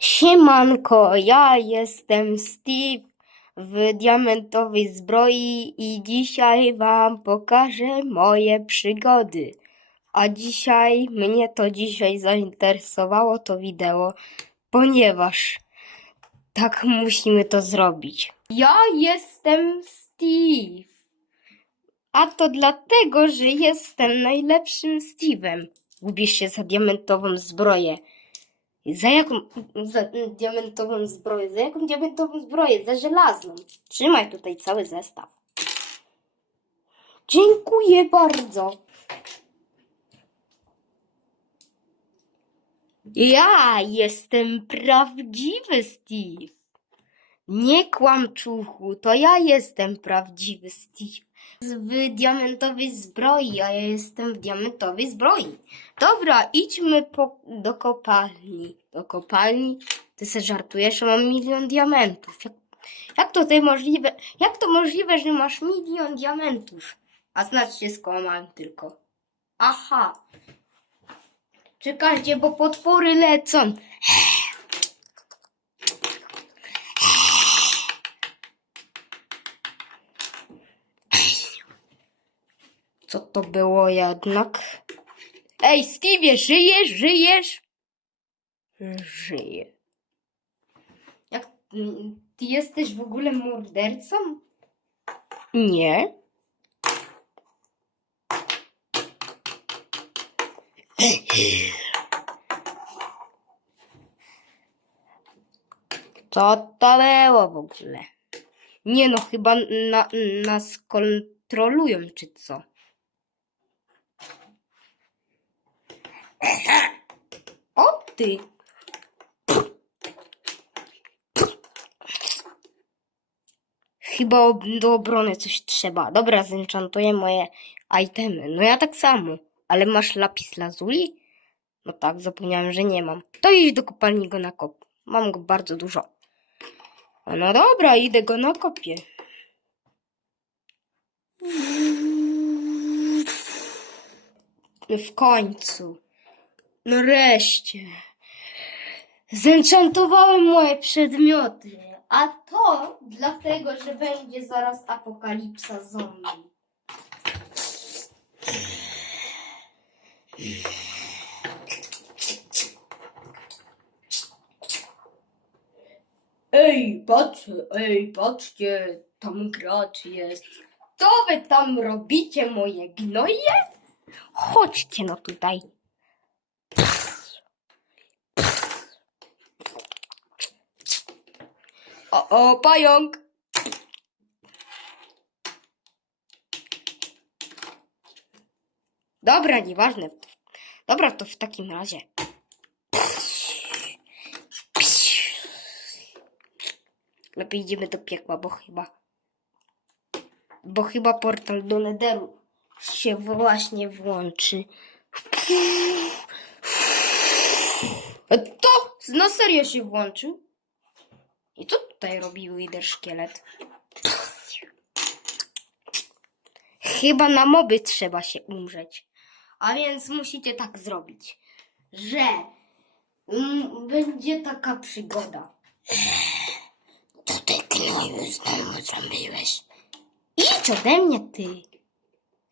Siemanko, ja jestem Steve w diamentowej zbroi i dzisiaj wam pokażę moje przygody. A dzisiaj, mnie to dzisiaj zainteresowało to wideo, ponieważ tak musimy to zrobić. Ja jestem Steve. A to dlatego, że jestem najlepszym Steve'em. Ubierz się za diamentową zbroję. Za jaką za, mm, diamentową zbroję? Za jaką diamentową zbroję? Za żelazną. Trzymaj tutaj cały zestaw. Dziękuję bardzo. Ja jestem prawdziwy Steve. Nie kłam czuchu, to ja jestem prawdziwy Steve. W diamentowej zbroi, a ja jestem w diamentowej zbroi. Dobra, idźmy po, do kopalni. Do kopalni? Ty se żartujesz, że mam milion diamentów. Jak, jak to ty możliwe? Jak to możliwe, że masz milion diamentów? A znacznie skłamałem tylko. Aha. Czekajcie, bo potwory lecą. Co to było jednak? Ej, Stevie, żyjesz? Żyjesz? Żyję. Jak mm, ty jesteś w ogóle mordercą? Nie. Co to było w ogóle? Nie no, chyba na, nas kontrolują, czy co? O ty! Chyba do obrony coś trzeba. Dobra, zenchantuję moje itemy. No ja tak samo. Ale masz lapis lazuli? No tak, zapomniałem, że nie mam. To idź do kopalni go nakop. Mam go bardzo dużo. No dobra, idę go nakopię. W końcu. Nareszcie. Zenchantowałem moje przedmioty. A to dlatego, że będzie zaraz apokalipsa zombie. Ej, patrz, ej, patrzcie, tam gracz jest. Co wy tam robicie, moje gnoje? Chodźcie no tutaj. O, o, pająk! Dobra, nieważne. Dobra, to w takim razie. Lepiej idziemy do piekła, bo chyba... Bo chyba portal do Netheru się właśnie włączy. To na serio się włączył? I co tutaj robi Wither Szkielet? Chyba na moby trzeba się umrzeć. A więc musicie tak zrobić, że mm, będzie taka przygoda. To ty gnoju znowu zrobiłeś. Idź ode mnie, ty.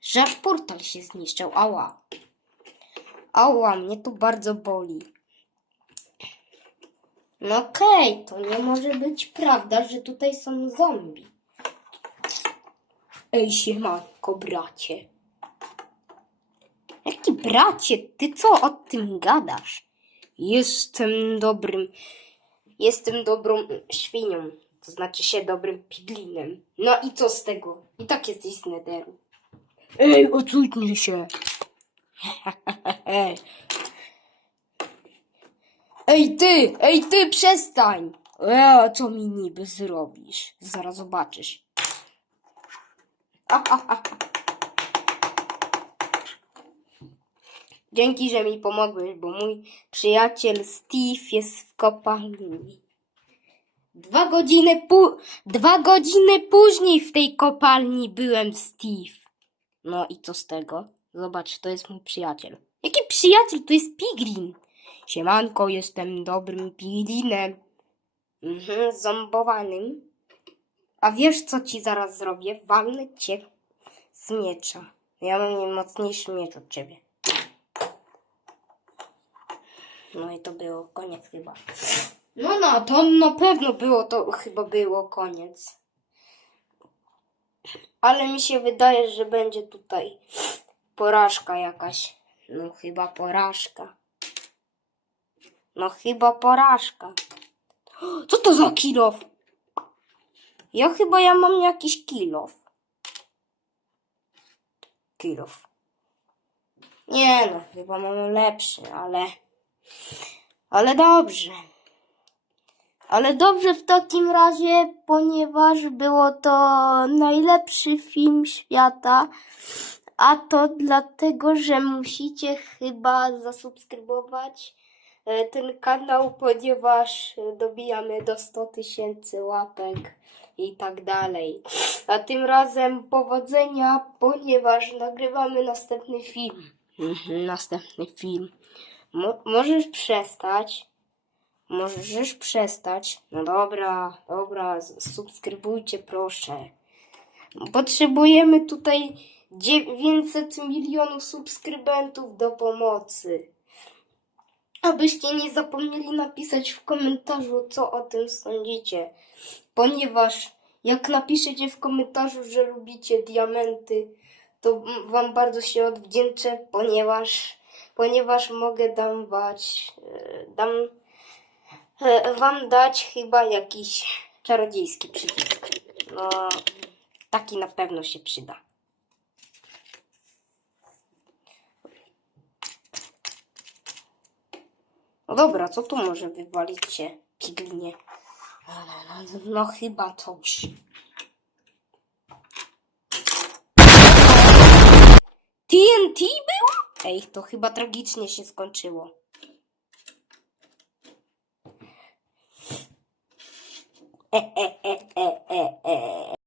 Żaż portal się zniszczył, ała. Ała, mnie tu bardzo boli. No okej, to nie może być prawda, że tutaj są zombie. Ej, siemanko, bracie. Jaki bracie? Ty co o tym gadasz? Jestem dobrym... Jestem dobrą świnią. To znaczy się dobrym piglinem. No i co z tego? I tak jesteś z Netheru. Ej, odsuńcie się. Ej ty, ej ty, przestań! E, co mi niby zrobisz? Zaraz zobaczysz. Dzięki, że mi pomogłeś, bo mój przyjaciel Steve jest w kopalni. Dwa godziny, dwa godziny później w tej kopalni byłem Steve. No i co z tego? Zobacz, to jest mój przyjaciel. Jaki przyjaciel? To jest Piglin. Siemanko, jestem dobrym pigilinem. Mhm, zombowanym. A wiesz, co ci zaraz zrobię? Walnę cię z miecza. Ja mam mocniejszy miecz od ciebie. No i to było koniec chyba. No, no, to na pewno było, to chyba było koniec. Ale mi się wydaje, że będzie tutaj porażka jakaś. No chyba porażka. No chyba porażka. Co to za kilof? Ja chyba ja mam jakiś kilof. Kilof. Nie no, chyba mam lepszy, ale... Ale dobrze. Ale dobrze w takim razie, ponieważ było to najlepszy film świata. A to dlatego, że musicie chyba zasubskrybować ten kanał, ponieważ e, dobijamy do 100 tysięcy łapek i tak dalej. A tym razem powodzenia, ponieważ nagrywamy następny film. Mhm, następny film. Mo- możesz przestać. Możesz przestać. No dobra, dobra, subskrybujcie proszę. Potrzebujemy tutaj 900 milionów subskrybentów do pomocy. Abyście nie zapomnieli napisać w komentarzu, co o tym sądzicie. Ponieważ jak napiszecie w komentarzu, że lubicie diamenty, to wam bardzo się odwdzięczę, ponieważ, ponieważ mogę dam e, dam e, wam dać chyba jakiś czarodziejski przycisk. No, taki na pewno się przyda. No dobra, co tu może wywalić się, piglinie? No, no, chyba coś. TNT było? Ej, to chyba tragicznie się skończyło. E, e, e, e, e, e.